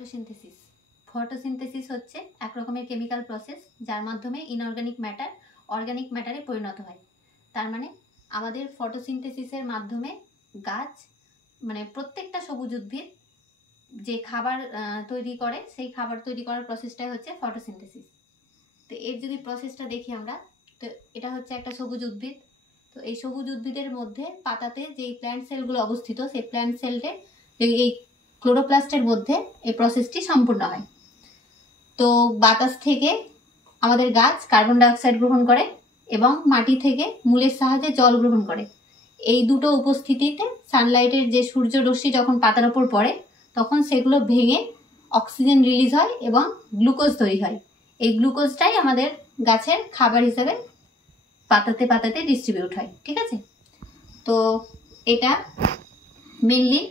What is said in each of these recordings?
Photosynthesis photosynthesis হচ্ছে এক রকমের কেমিক্যাল প্রসেস যার মাধ্যমে ইনঅর্গানিক ম্যাটার অর্গানিক ম্যাটারে পরিণত হয়। তার মানে আমাদের ফটোসিনথেসিসের মাধ্যমে গাছ মানে প্রত্যেকটা সবুজ উদ্ভিদ যে খাবার তৈরি করে সেই খাবার তৈরি করার প্রসেসটাই হচ্ছে ফটোসিনথেসিস। তো এর যদি প্রসেসটা দেখি আমরা, তো এটা হচ্ছে একটা সবুজ উদ্ভিদ। তো এই সবুজ উদ্ভিদের মধ্যে পাতাতে যেই প্ল্যান্ট সেলগুলো অবস্থিত সেই প্ল্যান্ট সেলটে এই ক্লোরোপ্লাস্টের মধ্যে এই প্রসেসটি সম্পূর্ণ হয়। তো বাতাস থেকে আমাদের গাছ কার্বন ডাইঅক্সাইড গ্রহণ করে এবং মাটি থেকে মূলের সাহায্যে জল গ্রহণ করে। এই দুটো উপস্থিতিতে সানলাইটের যে সূর্য রশ্মি যখন পাতার ওপর পড়ে তখন সেগুলো ভেঙে অক্সিজেন রিলিজ হয় এবং গ্লুকোজ তৈরি হয়। এই গ্লুকোজটাই আমাদের গাছের খাবার হিসেবে পাতাতে পাতাতে ডিস্ট্রিবিউট হয়। ঠিক আছে, তো এটা মেনলি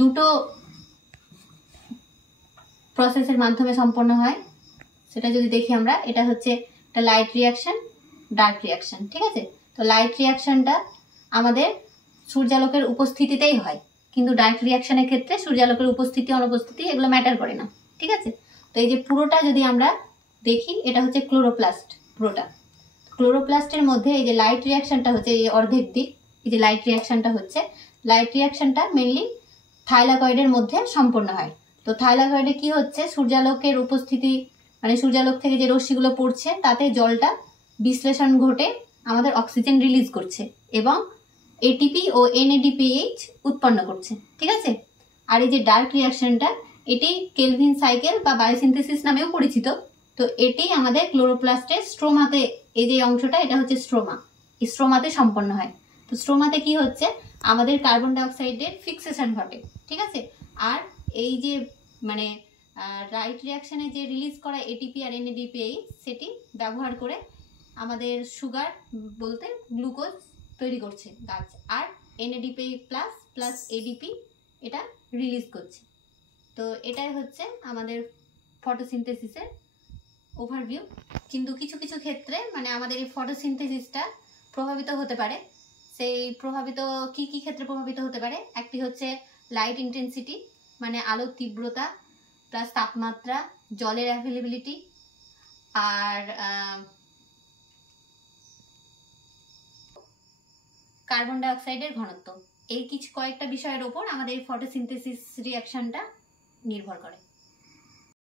দুটো প্রসেসের মাধ্যমে সম্পন্ন হয়। সেটা যদি দেখি আমরা, এটা হচ্ছে একটা লাইট রিয়াকশন, ডার্ক রিয়াকশন। ঠিক আছে, তো লাইট রিয়াকশনটা আমাদের সূর্যালোকের উপস্থিতিতেই হয়, কিন্তু ডার্ক রিয়াকশনের ক্ষেত্রে সূর্যালোকের উপস্থিতি অনুপস্থিতি এগুলো ম্যাটার করে না। ঠিক আছে, তো এই যে পুরোটা যদি আমরা দেখি, এটা হচ্ছে ক্লোরোপ্লাস্ট। পুরোটা ক্লোরোপ্লাস্টের মধ্যে এই যে লাইট রিয়াকশনটা হচ্ছে এই অর্ধেক দিক, এই যে লাইট রিয়াকশনটা হচ্ছে, লাইট রিয়াকশনটা মেনলি থাইলাকয়েডের মধ্যে সম্পন্ন হয়। তো থাইলাকয়েডে কি হচ্ছে, সূর্যালোকের উপস্থিতি মানে সূর্যালোক থেকে যে রশ্মিগুলো পড়ছে তাতে জলটা বিশ্লেষণ ঘটে আমাদের অক্সিজেন রিলিজ করছে এবং এটিপি ও এনএডিপিএইচ উৎপন্ন করছে। ঠিক আছে, আর এই যে ডার্ক রিয়াকশনটা, এটি কেলভিন সাইকেল বা বায়োসিনথেসিস নামেও পরিচিত। তো এটি আমাদের ক্লোরোপ্লাস্টের স্ট্রোমাতে, এই যে অংশটা এটা হচ্ছে স্ট্রোমা, এই স্ট্রোমাতে সম্পন্ন হয়। তো স্ট্রোমাতে কি হচ্ছে, আমাদের কার্বন ডাইঅক্সাইডের ফিক্সেশন ঘটে। ঠিক আছে, আর এই যে মানে রাইট রিয়াকশনে যে রিলিজ করা এটিপি আর এনএডিপিএইচ সেটি ব্যবহার করে আমাদের সুগার বলতে গ্লুকোজ তৈরি করছে গাছ, আর এনএডিপি প্লাস প্লাস এডিপি এটা রিলিজ করছে। তো এটাই হচ্ছে আমাদের ফটোসিনথেসিসের ওভারভিউ। কিন্তু কিছু কিছু ক্ষেত্রে মানে আমাদের এই ফটোসিনথেসিসটা প্রভাবিত হতে পারে। সেই প্রভাবিত কি কি ক্ষেত্রে প্রভাবিত হতে পারে, একটি হচ্ছে লাইট ইন্টেন্সিটি মানে আলোর তীব্রতা প্লাস তাপমাত্রা, জলের অ্যাভেলেবিলিটি, আর কার্বন ডাইঅক্সাইডের ঘনত্ব। এই কিছু কয়েকটা বিষয়ের ওপর আমাদের ফটোসিনথেসিস রিয়াকশনটা নির্ভর করে।